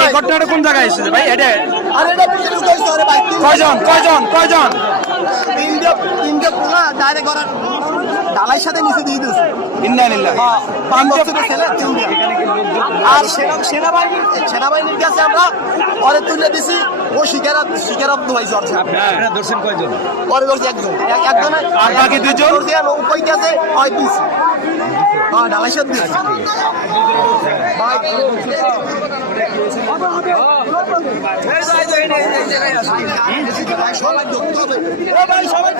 এই ঘটনাটা কোন জায়গায় এসেছে ভাই? এটা কয়জন কয়জন কয়জন? তিনটে পোলা ডাইরেক্ট করার ডালাইয়ের সাথে নিচে দিয়ে দিয়েছে। ইন্নালিল্লাহ। আর সেনাবাহিনীর কাছে আমরা পরে তুলে দিছি, ও স্বীকারোক্ত হয়েছে। দর্শন কয়জন? পরে ধরছি একজন, আর বাকি দুজন কইতেছে হয় পিস। হ্যাঁ, ডালাইয়ের সাথে দিয়েছে। সবাই ঢুকতে হবে। সবাই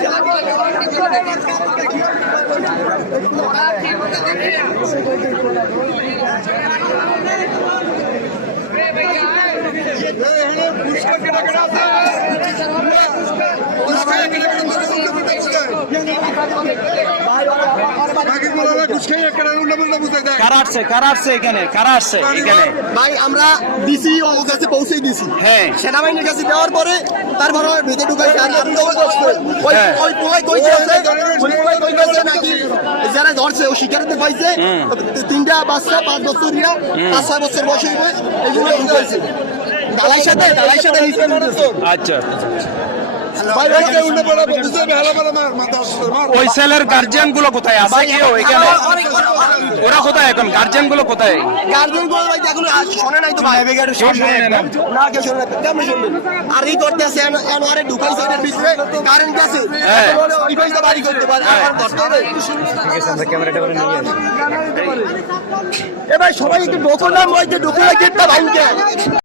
ভাই আমরা ডিসি ও কাছে পৌঁছে দিছি। হ্যাঁ, সেনাবাহিনীর কাছে দেওয়ার পরে তারপর ভেতরে ঢুকাইছে। নাকি যারা ধরছে ও স্বীকারোক্তি পাইছে, তিনটা বাচ্চা 5 বছরিয়া 5-6 বছর বয়স হইবে, এই জন্য ঢুকাইছে ডালাইয়ের সাথে নিচে। আচ্ছা, ওই সেলের গার্জিয়ান গুলো কোথায় আছে? ওরা কোথায় এখন? গার্জিয়ান গুলো কোথায়? গার্জিয়ান গুলো ভাই এখন শোনে নাই তো ভাই, না কেউ শোনে না। কেমন শুনবেন? আর এই করতে আছে আরে ঢুকাইছে এটার ভিতরে কারেন্ট আছে, ওই পয়সা বাড়ি করতে পারে। আর করতে হবে। ক্যামেরাটা করে নিয়ে এ ভাই সবাই একটু ঢোকো না, গেটটা ভাঙতে